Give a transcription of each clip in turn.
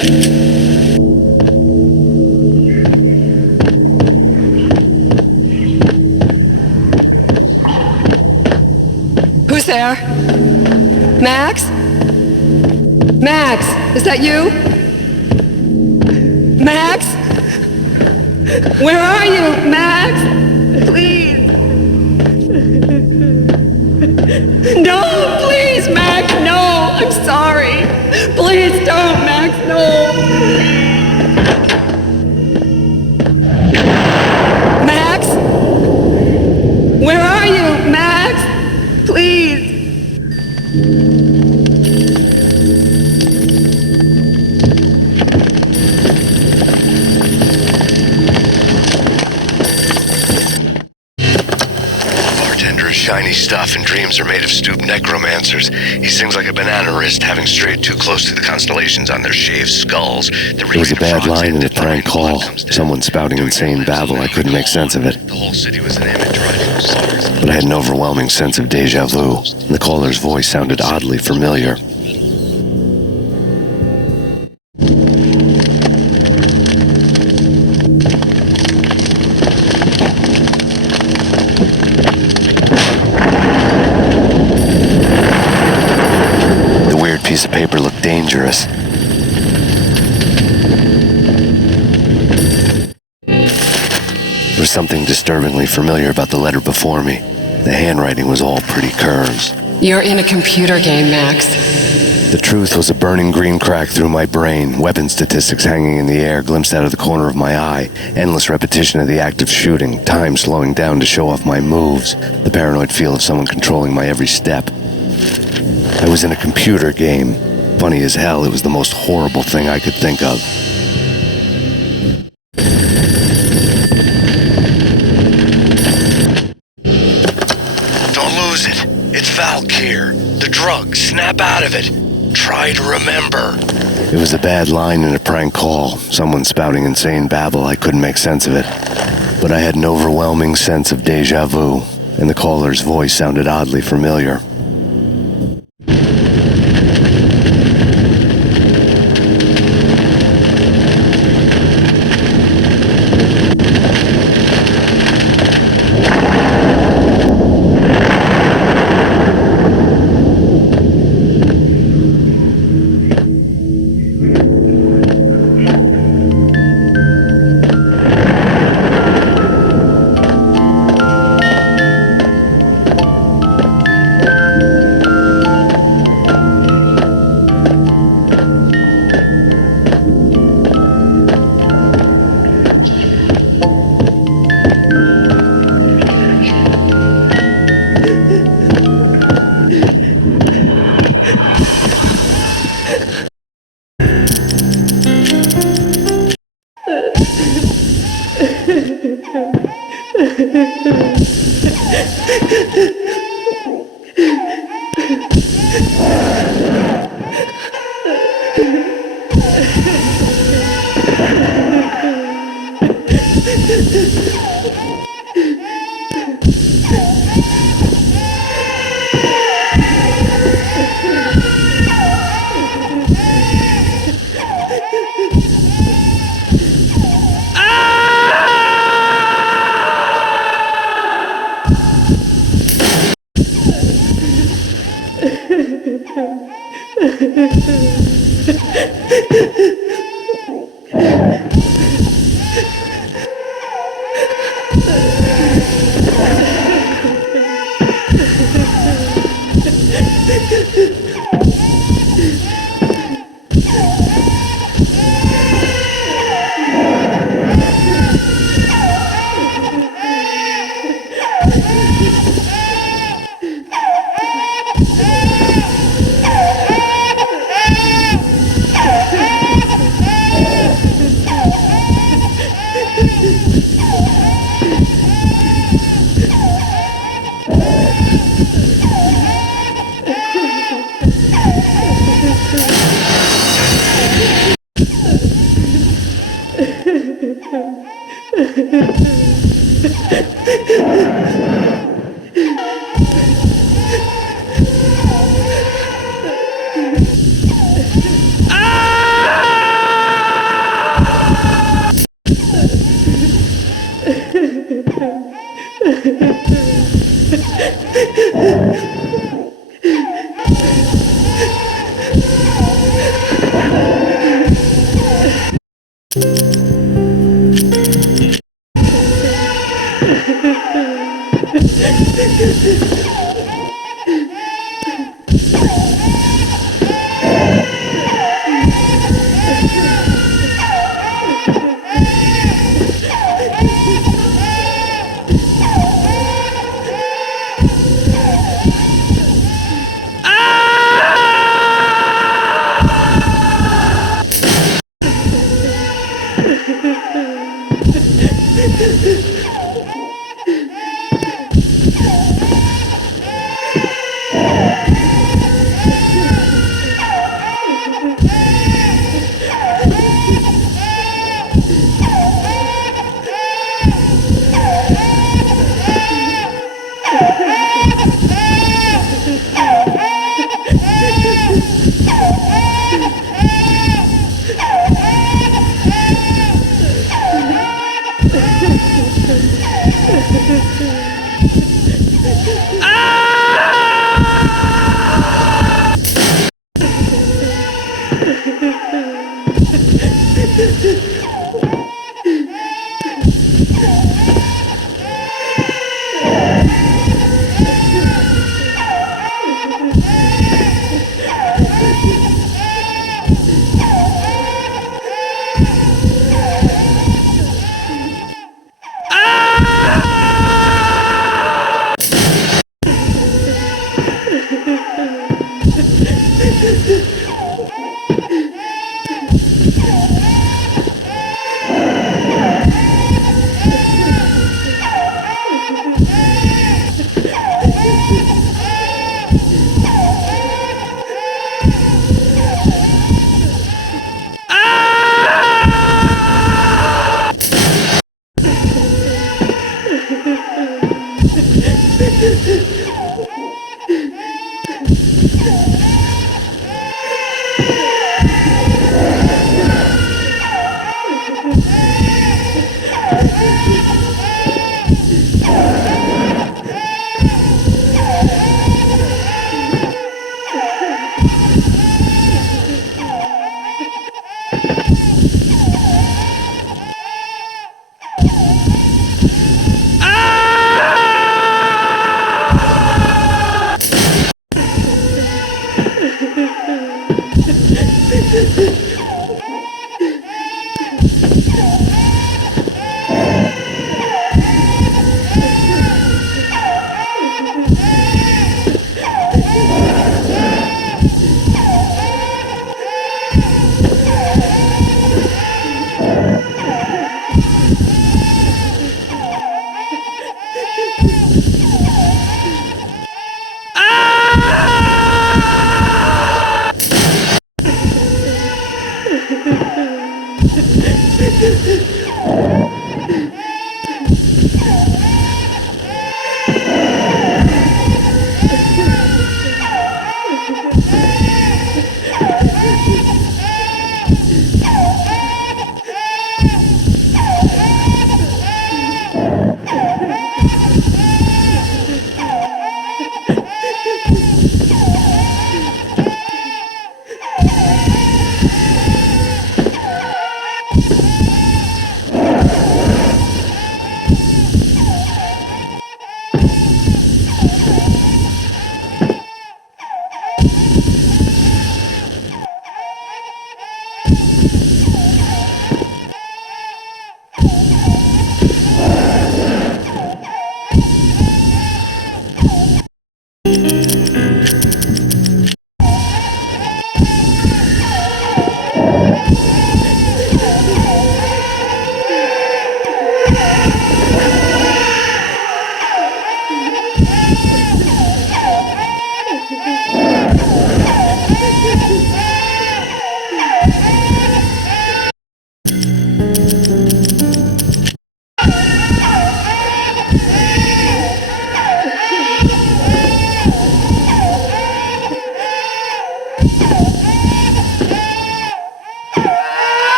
Who's there? Max? Max, is that you? Max? Where are you, Max? Please. No, please, Max, no. I'm sorry. Please don't, Max, no. Max? Where are you, Max? Please. Shiny stuff and dreams are made of stooped necromancers. He sings like a banana wrist, having strayed too close to the constellations on their shaved skulls. There was a bad line in the prank call. Someone spouting insane babble. I couldn't make sense of it. The whole city was an image right stars. But I had an overwhelming sense of deja vu. The caller's voice sounded oddly familiar. Piece of paper looked dangerous. There was something disturbingly familiar about the letter before me. The handwriting was all pretty curves. You're in a computer game, Max. The truth was a burning green crack through my brain, weapon statistics hanging in the air, glimpsed out of the corner of my eye, endless repetition of the act of shooting, time slowing down to show off my moves, the paranoid feel of someone controlling my every step. I was in a computer game. Funny as hell, it was the most horrible thing I could think of. Don't lose it. It's Valkyr. The drug. Snap out of it. Try to remember. It was a bad line in a prank call. Someone spouting insane babble. I couldn't make sense of it. But I had an overwhelming sense of deja vu, and the caller's voice sounded oddly familiar.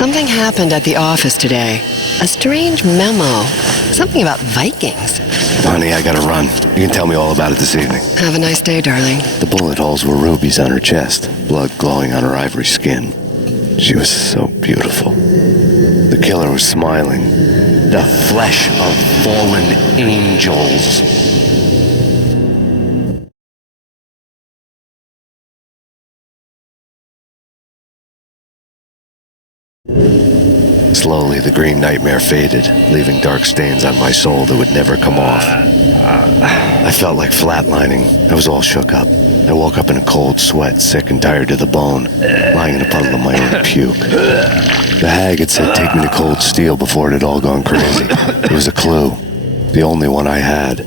Something happened at the office today. A strange memo. Something about Vikings. Honey, I gotta run. You can tell me all about it this evening. Have a nice day, darling. The bullet holes were rubies on her chest, blood glowing on her ivory skin. She was so beautiful. The killer was smiling. The flesh of fallen angels. Slowly, the green nightmare faded, leaving dark stains on my soul that would never come off. I felt like flatlining. I was all shook up. I woke up in a cold sweat, sick and tired to the bone, lying in a puddle of my own puke. The hag had said take me to Cold Steel before it had all gone crazy. It was a clue, the only one I had.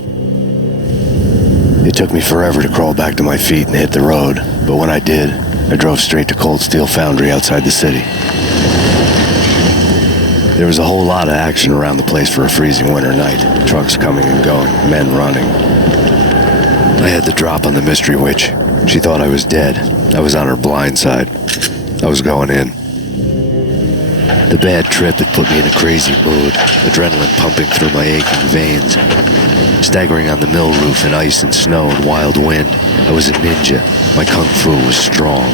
It took me forever to crawl back to my feet and hit the road, but when I did, I drove straight to Cold Steel Foundry outside the city. There was a whole lot of action around the place for a freezing winter night. Trucks coming and going, men running. I had the drop on the mystery witch. She thought I was dead. I was on her blind side. I was going in. The bad trip had put me in a crazy mood, adrenaline pumping through my aching veins. Staggering on the mill roof in ice and snow and wild wind, I was a ninja. My kung fu was strong.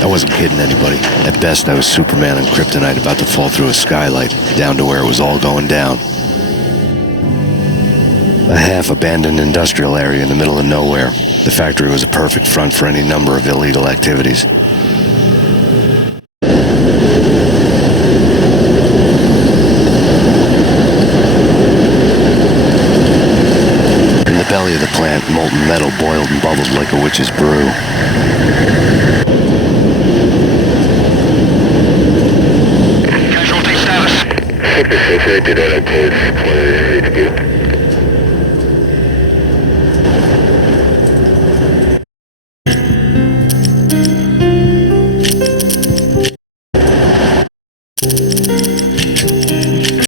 I wasn't kidding anybody. At best, I was Superman on kryptonite about to fall through a skylight, down to where it was all going down. A half-abandoned industrial area in the middle of nowhere. The factory was a perfect front for any number of illegal activities. In the belly of the plant, molten metal boiled and bubbled like a witch's brew. Casualty status. 66 did LT,